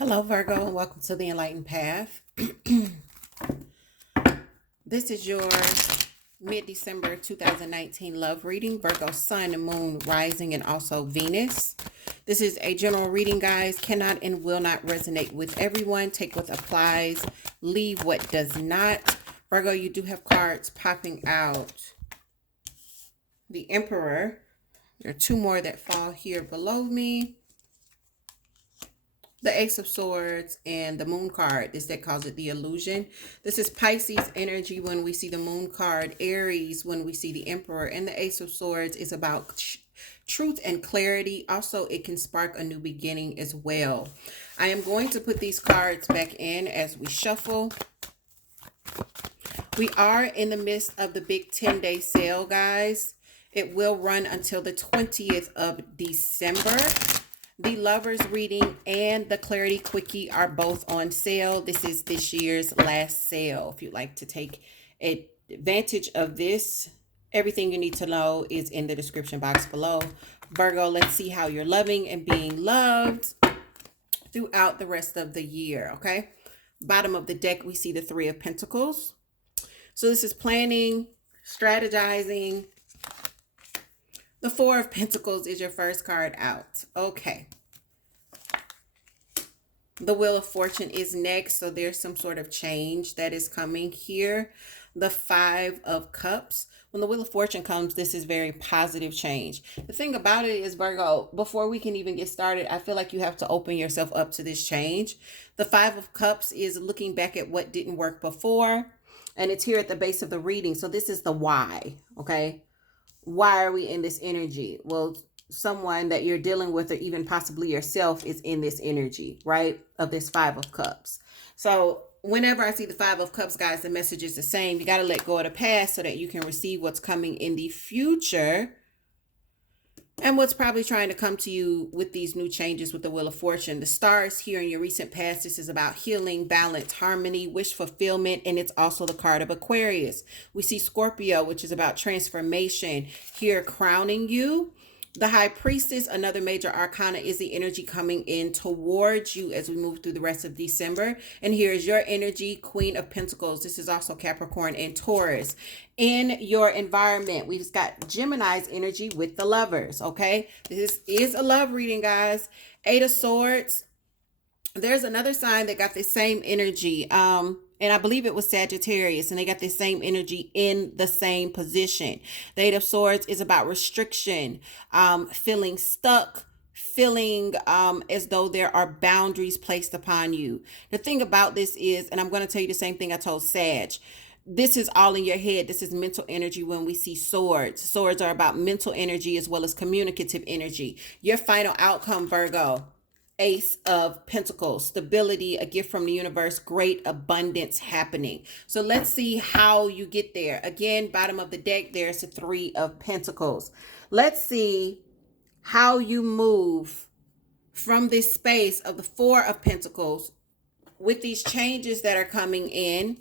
Hello, Virgo, and welcome to the Enlightened Path. This is your mid December 2019 love reading, Virgo Sun, Moon, Rising, and also Venus. This is a general reading, guys. Cannot and will not resonate with everyone. Take what applies, leave what does not. Virgo, you do have cards popping out. The Emperor. There are two more that fall here below me. The Ace of Swords and the Moon card. This deck calls it the Illusion. This is Pisces energy when we see the Moon card. Aries when we see the Emperor. And the Ace of Swords is about truth and clarity. Also, it can spark a new beginning as well. I am going to put these cards back in as we shuffle. We are in the midst of the big 10-day sale, guys. It will run until the 20th of December. The Lovers reading and the Clarity Quickie are both on sale. This is this year's last sale. If you'd like to take advantage of this, everything you need to know is in the description box below. Virgo, let's see how you're loving and being loved throughout the rest of the year, okay? Bottom of the deck, we see the Three of Pentacles. So this is planning, strategizing. The Four of Pentacles is your first card out. Okay. The Wheel of Fortune is next, so there's some sort of change that is coming here. The Five of Cups. When the Wheel of Fortune comes, this is very positive change. The thing about it is, Virgo, before we can even get started, I feel like you have to open yourself up to this change. The Five of Cups is looking back at what didn't work before, and it's here at the base of the reading. So this is the why, okay? Why are we in this energy? Well, someone that you're dealing with, or even possibly yourself, is in this energy, right? Of this Five of Cups. So whenever I see the Five of Cups, guys, the message is the same. You got to let go of the past so that you can receive what's coming in the future. And what's probably trying to come to you with these new changes with the Wheel of Fortune. The stars here in your recent past, this is about healing, balance, harmony, wish fulfillment, and it's also the card of Aquarius. We see Scorpio, which is about transformation, here crowning you. The High Priestess, another major arcana, is the energy coming in towards you as we move through the rest of December. And here's your energy, Queen of Pentacles. This is also Capricorn and Taurus. In your environment, we've got Gemini's energy with the Lovers, okay? This is a love reading, guys. Eight of Swords. There's another sign that got the same energy. And I believe it was Sagittarius, and they got the same energy in the same position. The Eight of Swords is about restriction, feeling stuck, feeling as though there are boundaries placed upon you. The thing about this is, and I'm going to tell you the same thing I told Sag, this is all in your head. This is mental energy when we see swords. Swords are about mental energy as well as communicative energy. Your final outcome, Virgo. Ace of Pentacles, stability, a gift from the universe, great abundance happening. So let's see how you get there. Again, bottom of the deck, there's the Three of Pentacles. Let's see how you move from this space of the Four of Pentacles with these changes that are coming in,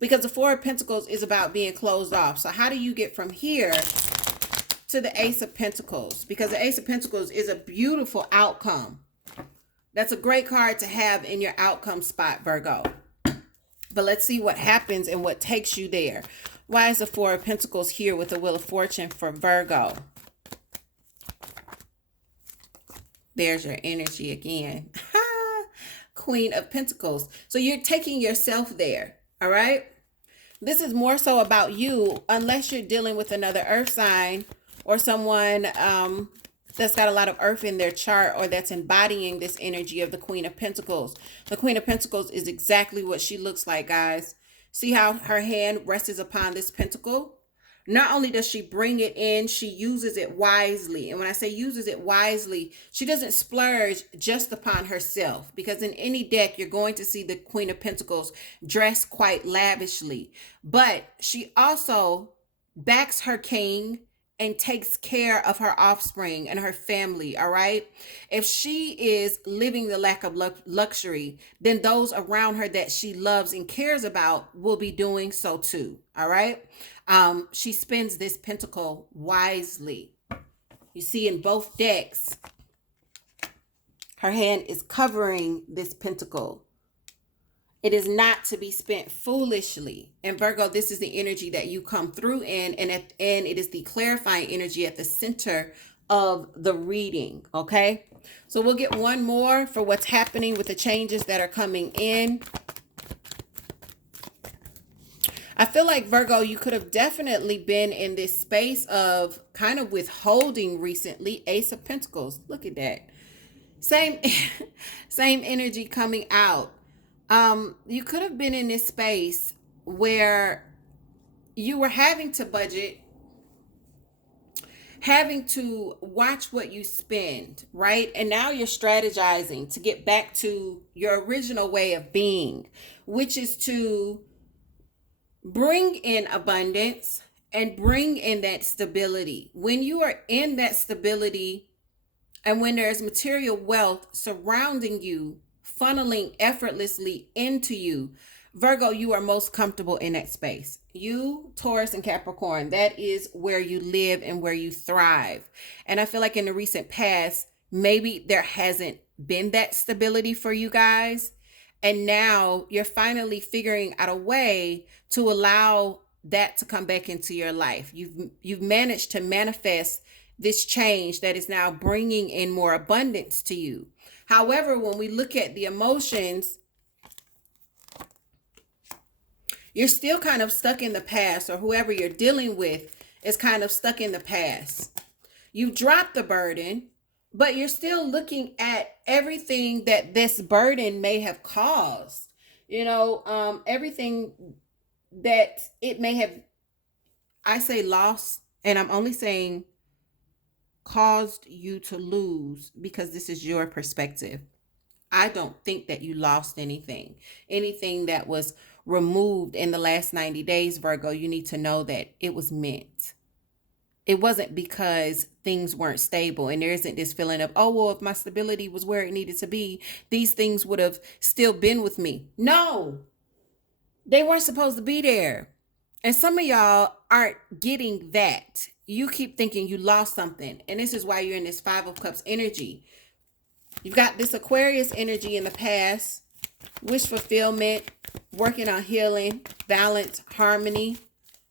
because the Four of Pentacles is about being closed off. So how do you get from here to the Ace of Pentacles? Because the Ace of Pentacles is a beautiful outcome. That's a great card to have in your outcome spot, Virgo. But let's see what happens and what takes you there. Why is the Four of Pentacles here with the Wheel of Fortune for Virgo? There's your energy again. Queen of Pentacles. So you're taking yourself there, all right? This is more so about you, unless you're dealing with another earth sign or someone that's got a lot of earth in their chart, or that's embodying this energy of the Queen of Pentacles. The Queen of Pentacles is exactly what she looks like, guys. See how her hand rests upon this pentacle? Not only does she bring it in, she uses it wisely. And when I say uses it wisely, she doesn't splurge just upon herself, because in any deck, you're going to see the Queen of Pentacles dressed quite lavishly. But she also backs her king and takes care of her offspring and her family, all right? If she is living the lack of luxury, then those around her that she loves and cares about will be doing so too, all right? She spends this pentacle wisely. You see in both decks, Her hand is covering this pentacle. It is not to be spent foolishly. And Virgo, this is the energy that you come through in, and it is the clarifying energy at the center of the reading, okay? So we'll get one more for what's happening with the changes that are coming in. I feel like, Virgo, you could have definitely been in this space of kind of withholding recently. Ace of Pentacles. Look at that. Same energy coming out. You could have been in this space where you were having to budget, having to watch what you spend, right? And now you're strategizing to get back to your original way of being, which is to bring in abundance and bring in that stability. When you are in that stability and when there's material wealth surrounding you, funneling effortlessly into you, Virgo, you are most comfortable in that space. You, Taurus and Capricorn, that is where you live and where you thrive. And I feel like in the recent past, maybe there hasn't been that stability for you guys. And now you're finally figuring out a way to allow that to come back into your life. You've managed to manifest this change that is now bringing in more abundance to you. However, when we look at the emotions, you're still kind of stuck in the past, or whoever you're dealing with is kind of stuck in the past. You've dropped the burden, but you're still looking at everything that this burden may have caused. Everything that it may have, I say lost, and I'm only saying caused you to lose because this is your perspective. I don't think that you lost anything. Anything that was removed in the last 90 days, Virgo, you need to know that it was meant. It wasn't because things weren't stable, and there isn't this feeling of, oh, well, if my stability was where it needed to be, these things would have still been with me. No, they weren't supposed to be there. And some of y'all aren't getting that. You keep thinking you lost something. And this is why you're in this Five of Cups energy. You've got this Aquarius energy in the past, wish fulfillment, working on healing, balance, harmony,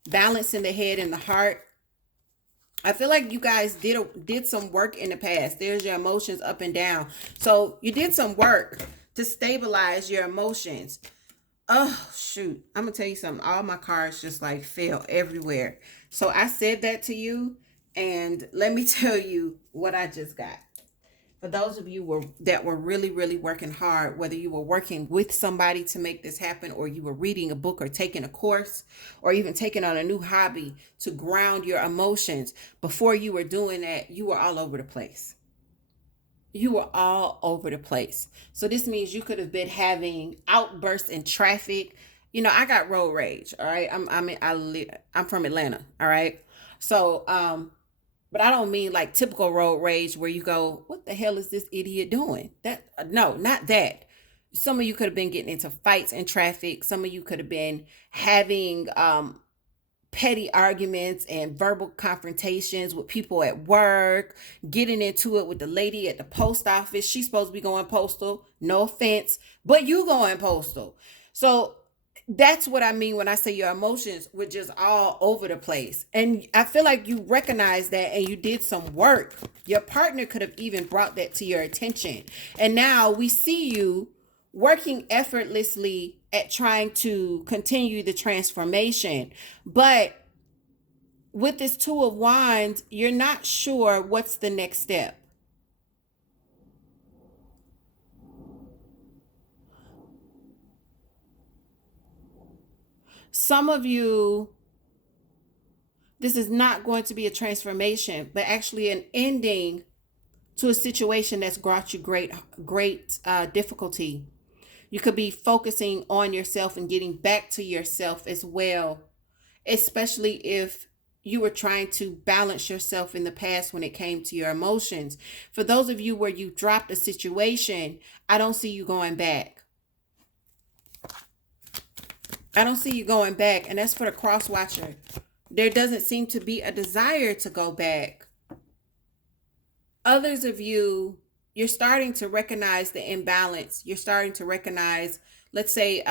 balance in the head and the heart. I feel like you guys did some work in the past. There's your emotions up and down. So you did some work to stabilize your emotions. Oh, shoot. I'm going to tell you something. All my cards just like fell everywhere. So I said that to you. And let me tell you what I just got. For those of you that were really, really working hard, whether you were working with somebody to make this happen, or you were reading a book or taking a course, or even taking on a new hobby to ground your emotions, before you were doing that, you were all over the place. You were all over the place. So this means you could have been having outbursts in traffic. I got road rage. All right. I'm from Atlanta. All right. So, but I don't mean like typical road rage where you go, what the hell is this idiot doing? No, not that. Some of you could have been getting into fights in traffic. Some of you could have been having petty arguments and verbal confrontations with people at work, getting into it with the lady at the post office. She's supposed to be going postal. No offense, but you going postal. So that's what I mean when I say your emotions were just all over the place. And I feel like you recognize that and you did some work. Your partner could have even brought that to your attention. And now we see you working effortlessly at trying to continue the transformation. But with this Two of Wands, you're not sure what's the next step. Some of you, this is not going to be a transformation, but actually an ending to a situation that's brought you great difficulty. You could be focusing on yourself and getting back to yourself as well, especially if you were trying to balance yourself in the past when it came to your emotions. For those of you where you dropped a situation, I don't see you going back. I don't see you going back. And that's for the cross watcher. There doesn't seem to be a desire to go back. Others of you you're starting to recognize the imbalance. You're starting to recognize, let's say,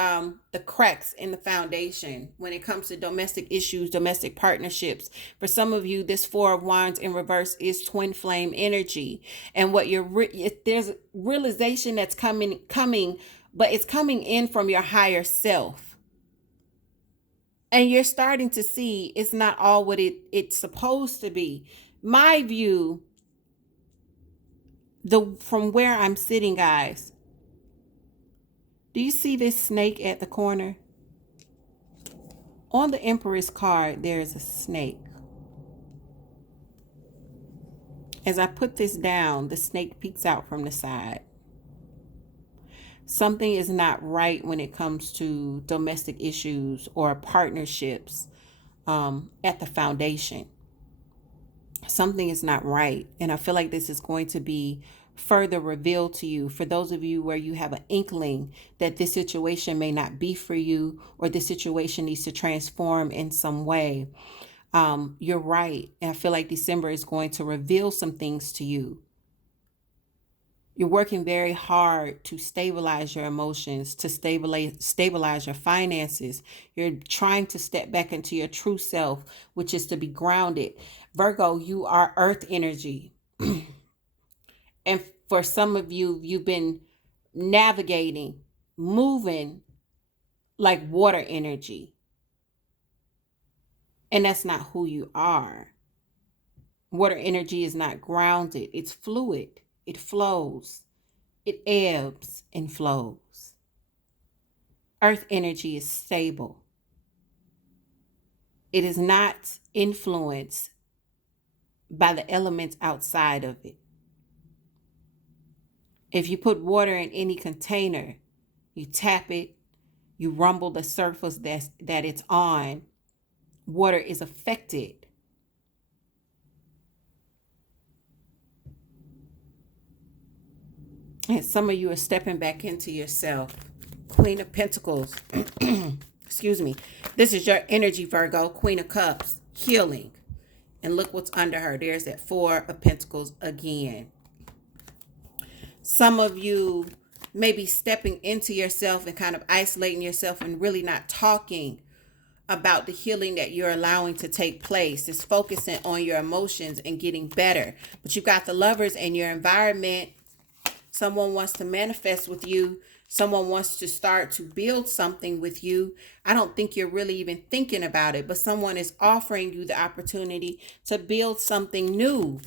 the cracks in the foundation when it comes to domestic issues, domestic partnerships. For some of you, this Four of Wands in reverse is twin flame energy. And what there's realization that's coming, but it's coming in from your higher self. And you're starting to see it's not all what it's supposed to be. My view, from where I'm sitting, guys, do you see this snake at the corner? On the Empress card, there is a snake. As I put this down, the snake peeks out from the side. Something is not right when it comes to domestic issues or partnerships at the foundation. Something is not right. And I feel like this is going to be further revealed to you. For those of you where you have an inkling that this situation may not be for you, or this situation needs to transform in some way, you're right. And I feel like December is going to reveal some things to you. You're working very hard to stabilize your emotions, to stabilize your finances. You're trying to step back into your true self, which is to be grounded. Virgo, you are earth energy. And for some of you, you've been navigating, moving like water energy. And that's not who you are. Water energy is not grounded. It's fluid. It flows. It ebbs and flows. Earth energy is stable. It is not influenced by the elements outside of it. If you put water in any container, you tap it, you rumble the surface that it's on, water is affected. And some of you are stepping back into yourself. Queen of Pentacles. Excuse me. This is your energy, Virgo. Queen of Cups. Healing. And look what's under her. There's that Four of Pentacles again. Some of you may be stepping into yourself and kind of isolating yourself and really not talking about the healing that you're allowing to take place. It's focusing on your emotions and getting better. But you've got the Lovers in your environment. Someone wants to manifest with you. Someone wants to start to build something with you. I don't think you're really even thinking about it, but someone is offering you the opportunity to build something new.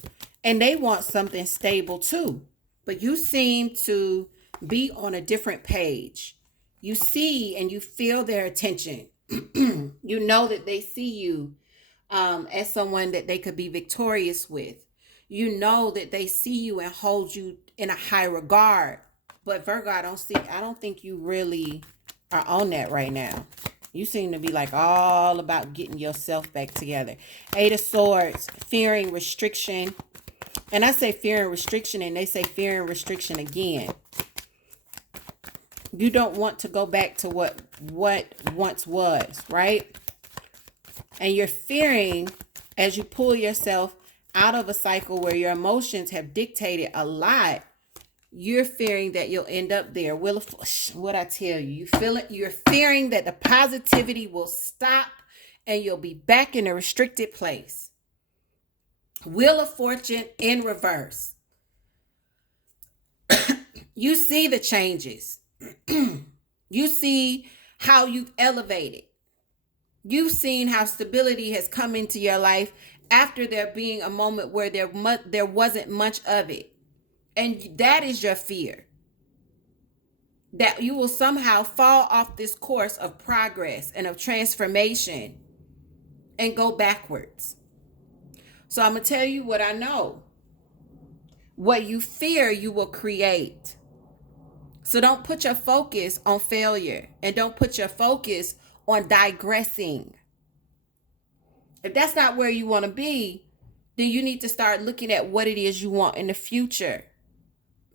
And they want something stable too. But you seem to be on a different page. You see and you feel their attention. You know that they see you as someone that they could be victorious with. You know that they see you and hold you in a high regard. But Virgo, I don't think you really are on that right now. You seem to be like all about getting yourself back together. Eight of Swords, fearing restriction. And I say fear and restriction, and they say fear and restriction again. You don't want to go back to what once was, right? And you're fearing, as you pull yourself out of a cycle where your emotions have dictated a lot, you're fearing that you'll end up there. What I tell you, you feel it. You're fearing that the positivity will stop and you'll be back in a restricted place. Wheel of Fortune in reverse. You see the changes. You see how you've elevated. You've seen how stability has come into your life after there being a moment where there wasn't much of it. And that is your fear. That you will somehow fall off this course of progress and of transformation and go backwards. So I'm going to tell you what I know. What you fear, you will create. So don't put your focus on failure and don't put your focus on digressing. If that's not where you want to be, then you need to start looking at what it is you want in the future,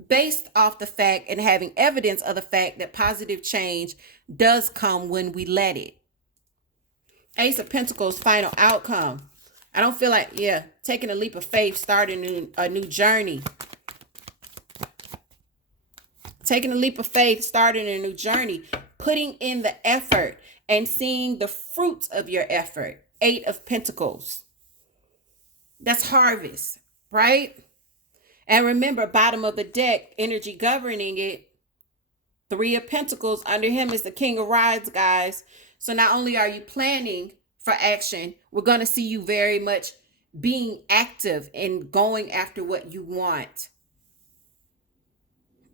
based off the fact and having evidence of the fact that positive change does come when we let it. Ace of Pentacles, final outcome. I don't feel like, taking a leap of faith, starting a new journey. taking a leap of faith, starting a new journey, putting in the effort and seeing the fruits of your effort. 8 of Pentacles. That's harvest, right? And remember, bottom of the deck, energy governing it, 3 of Pentacles. Under him is the King of Rods, guys. So not only are you planning for action, we're going to see you very much being active and going after what you want.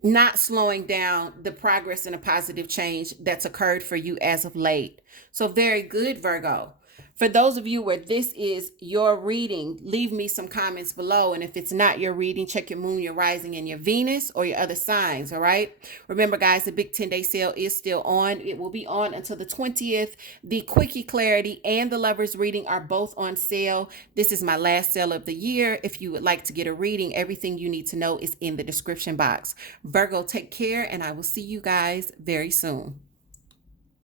Not slowing down the progress and a positive change that's occurred for you as of late. So very good, Virgo. For those of you where this is your reading, leave me some comments below. And if it's not your reading, check your moon, your rising, and your Venus or your other signs, all right? Remember, guys, the big 10-day sale is still on. It will be on until the 20th. The Quickie Clarity and the Lover's reading are both on sale. This is my last sale of the year. If you would like to get a reading, everything you need to know is in the description box. Virgo, take care, and I will see you guys very soon.